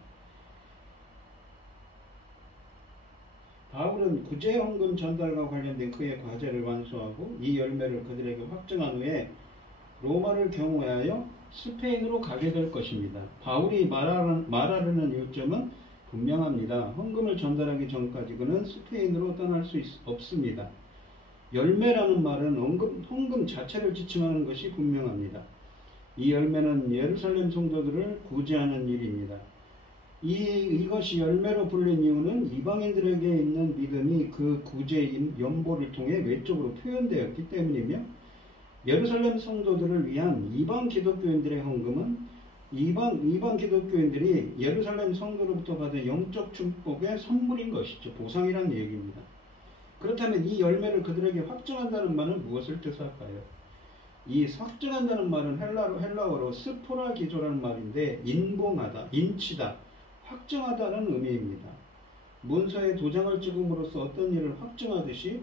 바울은 구제헌금 전달과 관련된 그의 과제를 완수하고 이 열매를 그들에게 확증한 후에 로마를 경유하여 스페인으로 가게 될 것입니다. 바울이 말하려는 요점은 분명합니다. 헌금을 전달하기 전까지 그는 스페인으로 떠날 수 없습니다. 열매라는 말은 헌금 자체를 지칭하는 것이 분명합니다. 이 열매는 예루살렘 성도들을 구제하는 일입니다. 이것이 열매로 불린 이유는 이방인들에게 있는 믿음이 그 구제인 연보를 통해 외적으로 표현되었기 때문이며, 예루살렘 성도들을 위한 이방 기독교인들의 헌금은 이방 기독교인들이 예루살렘 성도로부터 받은 영적 축복의 선물인 것이죠. 보상이라는 얘기입니다. 그렇다면 이 열매를 그들에게 확증한다는 말은 무엇을 뜻할까요? 이 확증한다는 말은 헬라어로 스포라 기조라는 말인데, 인봉하다, 인치다, 확증하다는 의미입니다. 문서에 도장을 찍음으로써 어떤 일을 확증하듯이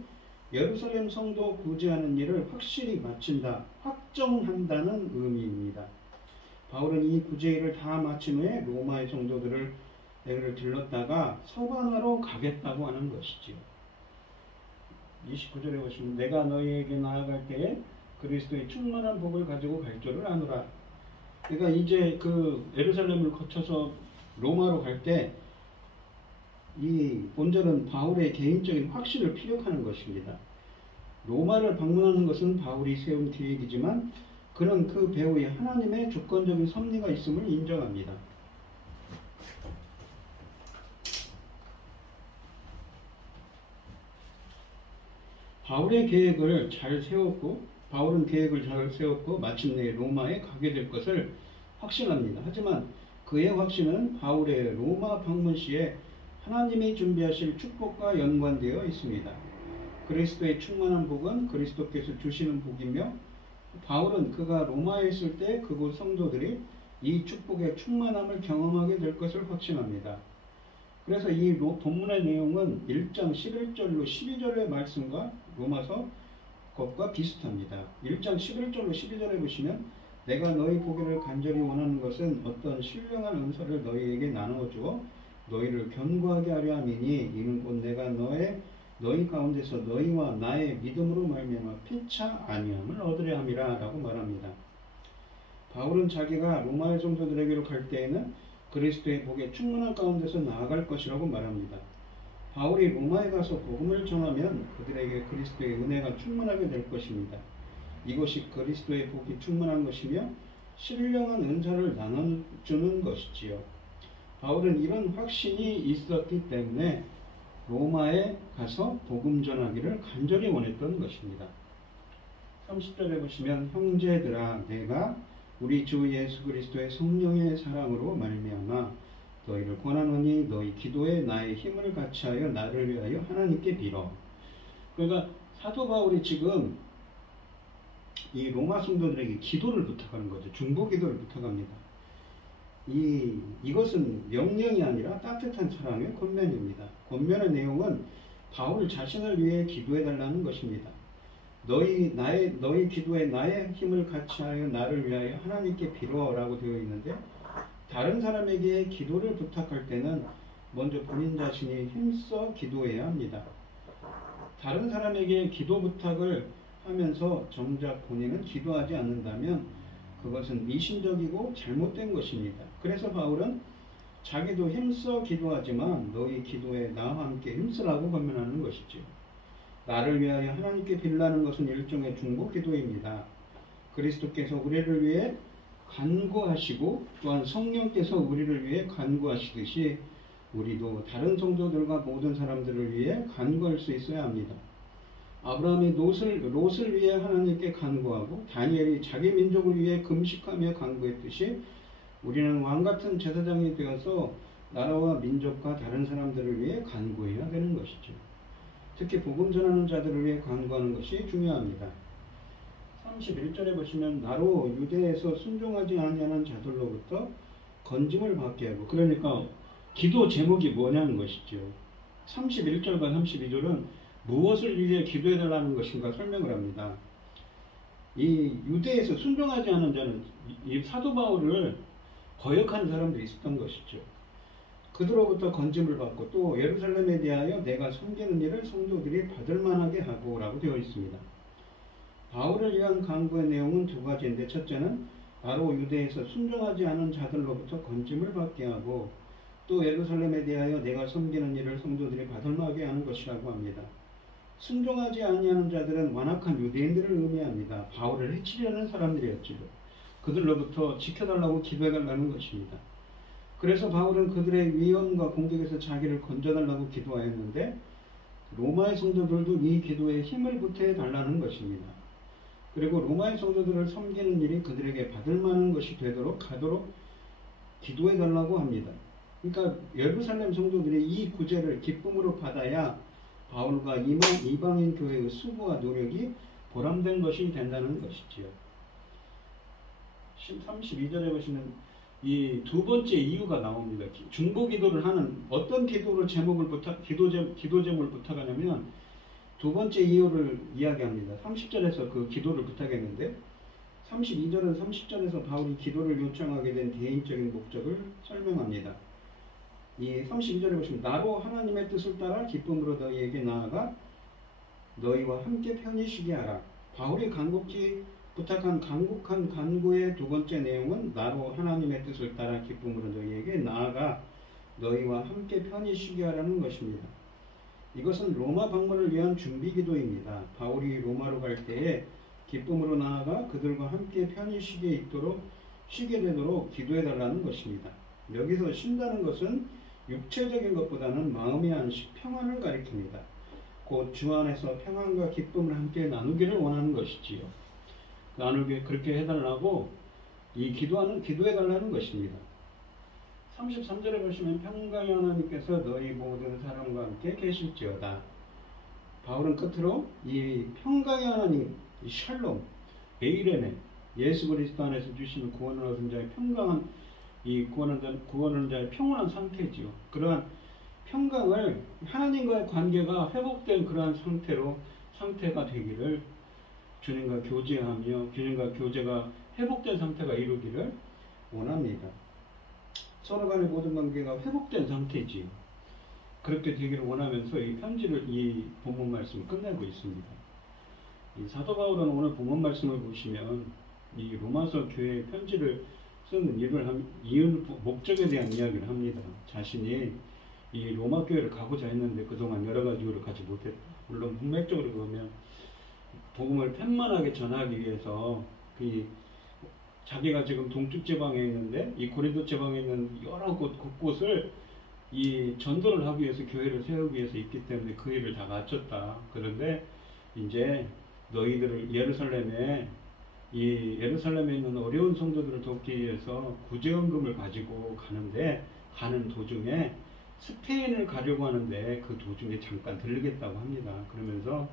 예루살렘 성도 구제하는 일을 확실히 마친다, 확정한다는 의미입니다. 바울은 이 구제일을 다 마친 후에 로마의 성도들을 들렀다가 서바나로 가겠다고 하는 것이지요. 29절에 보시면 내가 너희에게 나아갈 때에 그리스도의 충만한 복을 가지고 갈 줄을 아노라. 그러니까 이제 그 예루살렘을 거쳐서 로마로 갈 때 이 본절은 바울의 개인적인 확신을 피력하는 것입니다. 로마를 방문하는 것은 바울이 세운 계획이지만 그는 그 배후에 하나님의 주권적인 섭리가 있음을 인정합니다. 바울은 계획을 잘 세웠고 마침내 로마에 가게 될 것을 확신합니다. 하지만 그의 확신은 바울의 로마 방문 시에 하나님이 준비하실 축복과 연관되어 있습니다. 그리스도의 충만한 복은 그리스도께서 주시는 복이며, 바울은 그가 로마에 있을 때 그곳 성도들이 이 축복의 충만함을 경험하게 될 것을 확신합니다. 그래서 이 본문의 내용은 1장 11절로 12절의 말씀과 로마서 것과 비슷합니다. 1장 11절로 12절에 보시면 내가 너희 보기를 간절히 원하는 것은 어떤 신령한 은사를 너희에게 나누어주어 너희를 견고하게 하려 함이니 이는 곧 내가 너희 가운데서 너희와 나의 믿음으로 말미암아 피차 아니함을 얻으려 함이라 라고 말합니다. 바울은 자기가 로마의 성도들에게로 갈 때에는 그리스도의 복의 충만한 가운데서 나아갈 것이라고 말합니다. 바울이 로마에 가서 복음을 전하면 그들에게 그리스도의 은혜가 충만하게 될 것입니다. 이것이 그리스도의 복이 충만한 것이며 신령한 은사를 나눠주는 것이지요. 바울은 이런 확신이 있었기 때문에 로마에 가서 복음 전하기를 간절히 원했던 것입니다. 30절에 보시면 형제들아 내가 우리 주 예수 그리스도의 성령의 사랑으로 말미암아 너희를 권하노니 너희 기도에 나의 힘을 같이하여 나를 위하여 하나님께 빌어. 그러니까 사도 바울이 지금 이 로마 성도들에게 기도를 부탁하는 거죠. 중보 기도를 부탁합니다. 이것은 명령이 아니라 따뜻한 사랑의 권면입니다. 권면의 내용은 바울 자신을 위해 기도해 달라는 것입니다. 너희 기도에 나의 힘을 같이하여 나를 위하여 하나님께 빌어라고 되어 있는데, 다른 사람에게 기도를 부탁할 때는 먼저 본인 자신이 힘써 기도해야 합니다. 다른 사람에게 기도 부탁을 하면서 정작 본인은 기도하지 않는다면 그것은 미신적이고 잘못된 것입니다. 그래서 바울은 자기도 힘써 기도하지만 너희 기도에 나와 함께 힘쓰라고 권면하는 것이죠. 나를 위하여 하나님께 빌라는 것은 일종의 중보 기도입니다. 그리스도께서 우리를 위해 간구하시고 또한 성령께서 우리를 위해 간구하시듯이 우리도 다른 성도들과 모든 사람들을 위해 간구할 수 있어야 합니다. 아브라함이 롯을 위해 하나님께 간구하고 다니엘이 자기 민족을 위해 금식하며 간구했듯이 우리는 왕같은 제사장이 되어서 나라와 민족과 다른 사람들을 위해 간구해야 되는 것이죠. 특히 복음 전하는 자들을 위해 간구하는 것이 중요합니다. 31절에 보시면 나로 유대에서 순종하지 아니하는 자들로부터 건짐을 받게 하고, 그러니까 기도 제목이 뭐냐는 것이죠. 31절과 32절은 무엇을 위해 기도해달라는 것인가 설명을 합니다. 이 유대에서 순종하지 않은 자는 이 사도 바울을 거역하는 사람들이 있었던 것이죠. 그들로부터 건짐을 받고 또 예루살렘에 대하여 내가 섬기는 일을 성도들이 받을 만하게 하고 라고 되어 있습니다. 바울을 위한 강구의 내용은 두 가지인데, 첫째는 바로 유대에서 순종하지 않은 자들로부터 건짐을 받게 하고 또 예루살렘에 대하여 내가 섬기는 일을 성도들이 받을 만하게 하는 것이라고 합니다. 순종하지 아니하는 자들은 완악한 유대인들을 의미합니다. 바울을 해치려는 사람들이었지요. 그들로부터 지켜달라고 기도해달라는 것입니다. 그래서 바울은 그들의 위험과 공격에서 자기를 건져달라고 기도하였는데, 로마의 성도들도 이 기도에 힘을 보태달라는 것입니다. 그리고 로마의 성도들을 섬기는 일이 그들에게 받을 만한 것이 되도록 하도록 기도해달라고 합니다. 그러니까 예루살렘 성도들이 이 구제를 기쁨으로 받아야 바울과 이방인 교회의 수고와 노력이 보람된 것이 된다는 것이지요. 32절에 보시면 이 두 번째 이유가 나옵니다. 중보 기도를 하는, 어떤 기도를 기도 제목을 부탁하냐면 두 번째 이유를 이야기합니다. 30절에서 그 기도를 부탁했는데 32절은 30절에서 바울이 기도를 요청하게 된 개인적인 목적을 설명합니다. 이 32절에 보시면 나로 하나님의 뜻을 따라 기쁨으로 너희에게 나아가 너희와 함께 편히 쉬게 하라. 바울이 간곡히 부탁한 간곡한 간구의 두 번째 내용은 나로 하나님의 뜻을 따라 기쁨으로 너희에게 나아가 너희와 함께 편히 쉬게 하라는 것입니다. 이것은 로마 방문을 위한 준비 기도입니다. 바울이 로마로 갈 때에 기쁨으로 나아가 그들과 함께 편히 쉬게 되도록 기도해 달라는 것입니다. 여기서 쉰다는 것은 육체적인 것보다는 마음의 안식, 평안을 가리킵니다. 곧 주 안에서 평안과 기쁨을 함께 나누기를 원하는 것이지요. 그렇게 해달라고 기도해달라는 것입니다. 33절에 보시면 평강의 하나님께서 너희 모든 사람과 함께 계실지어다. 바울은 끝으로 이 평강의 하나님, 이 샬롬, 에이레네, 예수 그리스도 안에서 주시는 구원을 얻은 자의 평강한 이 구원을 자의 평온한 상태지요. 그러한 평강을 하나님과의 관계가 회복된 그러한 상태가 되기를 주님과 교제하며 주님과 교제가 회복된 상태가 이루기를 원합니다. 서로 간의 모든 관계가 회복된 상태지요. 그렇게 되기를 원하면서 이 편지를, 이 본문 말씀을 끝내고 있습니다. 이 사도 바울은 오늘 본문 말씀을 보시면 이 로마서 교회의 편지를 쓰는 이유, 목적에 대한 이야기를 합니다. 자신이 이 로마 교회를 가고자 했는데 그동안 여러 가지 이유로 가지 못했다. 물론 문맥적으로 보면 복음을 편만하게 전하기 위해서 자기가 지금 동쪽 지방에 있는데 이 고린도 지방에 있는 여러 곳곳을 이 전도를 하기 위해서, 교회를 세우기 위해서 있기 때문에 그 일을 다 마쳤다. 그런데 이제 너희들을 예루살렘에 있는 어려운 성도들을 돕기 위해서 구제헌금을 가지고 가는 도중에 스페인을 가려고 하는데 그 도중에 잠깐 들르겠다고 합니다. 그러면서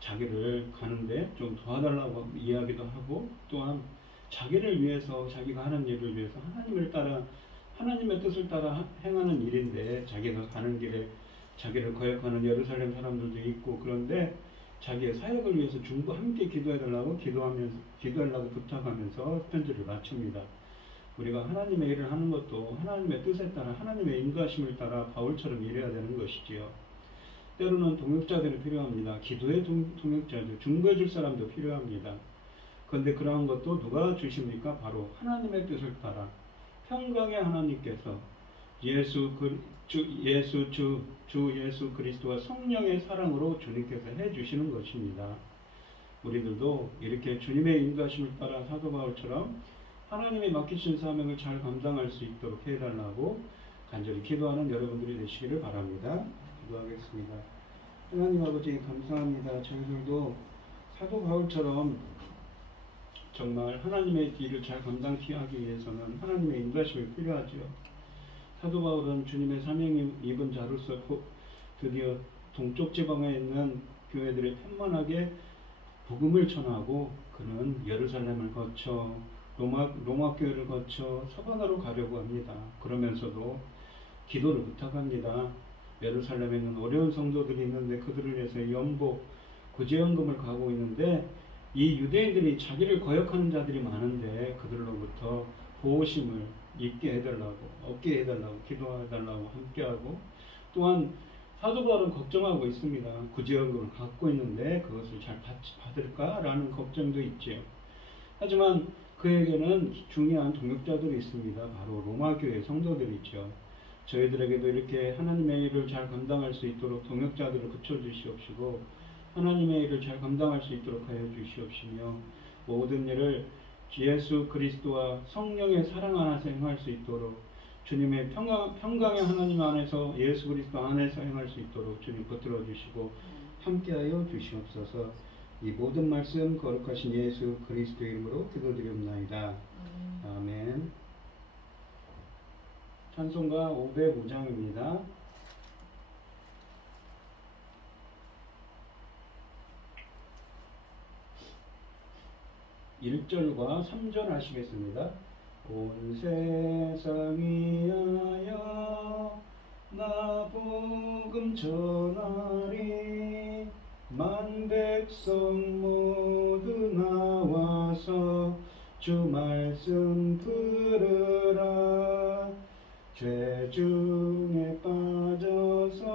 자기를 가는데 좀 도와달라고 이야기도 하고, 또한 자기를 위해서, 자기가 하는 일을 위해서 하나님의 뜻을 따라 행하는 일인데, 자기가 가는 길에 자기를 거역하는 예루살렘 사람들도 있고, 그런데 자기의 사역을 위해서 함께 기도해달라고 부탁하면서 편지를 마칩니다. 우리가 하나님의 일을 하는 것도 하나님의 뜻에 따라, 하나님의 인도하심을 따라 바울처럼 일해야 되는 것이지요. 때로는 동역자들이 필요합니다. 기도의 동역자들, 중보해줄 사람도 필요합니다. 그런데 그러한 것도 누가 주십니까? 바로 하나님의 뜻을 따라 평강의 하나님께서 예수 그리스도와 성령의 사랑으로 주님께서 해주시는 것입니다. 우리들도 이렇게 주님의 인도하심을 따라 사도 바울처럼 하나님이 맡기신 사명을 잘 감당할 수 있도록 해달라고 간절히 기도하는 여러분들이 되시기를 바랍니다. 기도하겠습니다. 하나님 아버지 감사합니다. 저희들도 사도 바울처럼 정말 하나님의 일을 잘 감당하기 위해서는 하나님의 인도하심이 필요하지요. 사도 바울은 주님의 사명을 입은 자로서 드디어 동쪽 지방에 있는 교회들이 편만하게 복음을 전하고, 그는 예루살렘을 거쳐 로마 교회를 거쳐 서바나로 가려고 합니다. 그러면서도 기도를 부탁합니다. 예루살렘에 있는 어려운 성도들이 있는데 그들을 위해서 구제헌금을 가고 있는데 이 유대인들이 자기를 거역하는 자들이 많은데 그들로부터 보호심을 얻게 해달라고 기도해달라고 함께하고, 또한 사도 바울은 걱정하고 있습니다. 구제연금을 갖고 있는데 그것을 잘 받을까라는 걱정도 있지요. 하지만 그에게는 중요한 동역자들이 있습니다. 바로 로마 교회 성도들이죠. 저희들에게도 이렇게 하나님의 일을 잘 감당할 수 있도록 동역자들을 붙여주시옵시고, 하나님의 일을 잘 감당할 수 있도록 하여 주시옵시며, 모든 일을 예수 그리스도와 성령의 사랑 안에서 행할 수 있도록, 주님의 평강의 하나님 안에서 예수 그리스도 안에서 행할 수 있도록 주님 붙들어 주시고 함께하여 주시옵소서. 이 모든 말씀 거룩하신 예수 그리스도의 이름으로 기도드리옵나이다. 아멘. 찬송가 505장입니다. 1절과 3절 하시겠습니다. 온 세상이 하여 나 복음 전하리, 만 백성 모두 나와서 주 말씀 들으라. 죄 중에 빠져서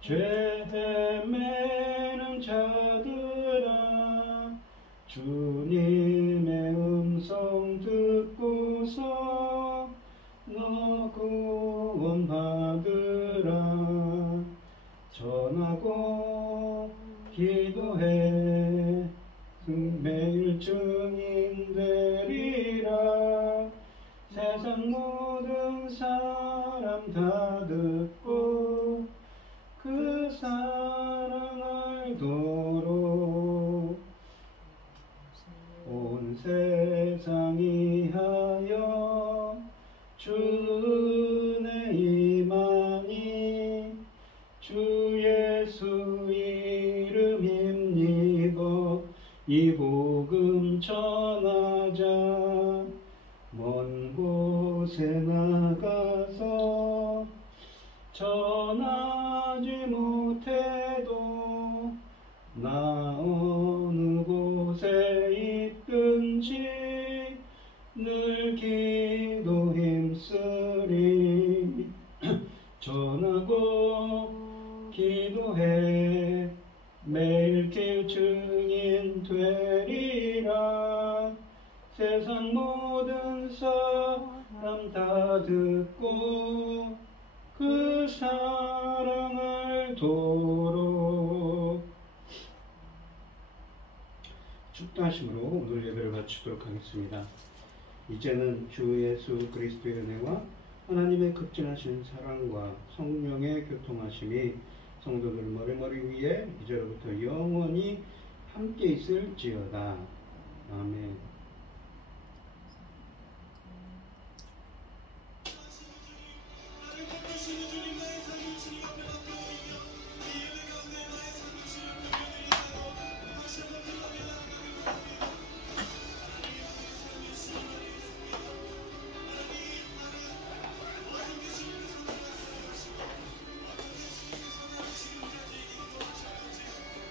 죄 헤매는 자들아, 주님의 음성 듣고서 너 구원 받으라. 전하고 기도해 매일 증인 되리라. 세상 모든 사람 다 듣고 그 사랑 알도록 온 세상이 하여 주 은혜 임하니, 주 예수 이름 힘입어 이 복음 전하자. 먼 곳에 나가서 전하지 못해도 나 어느 곳에 있든지 늘 기도 힘쓰리. 전하고 기도해 매일 증인 되리라. 세상 모든 사람 다 듣고 그 사랑을 도록. 축도하심으로 오늘 예배를 마치도록 하겠습니다. 이제는 주 예수 그리스도의 은혜와 하나님의 극진하신 사랑과 성령의 교통하심이 성도들 머리머리 위에 이제로부터 영원히 함께 있을지어다. 아멘.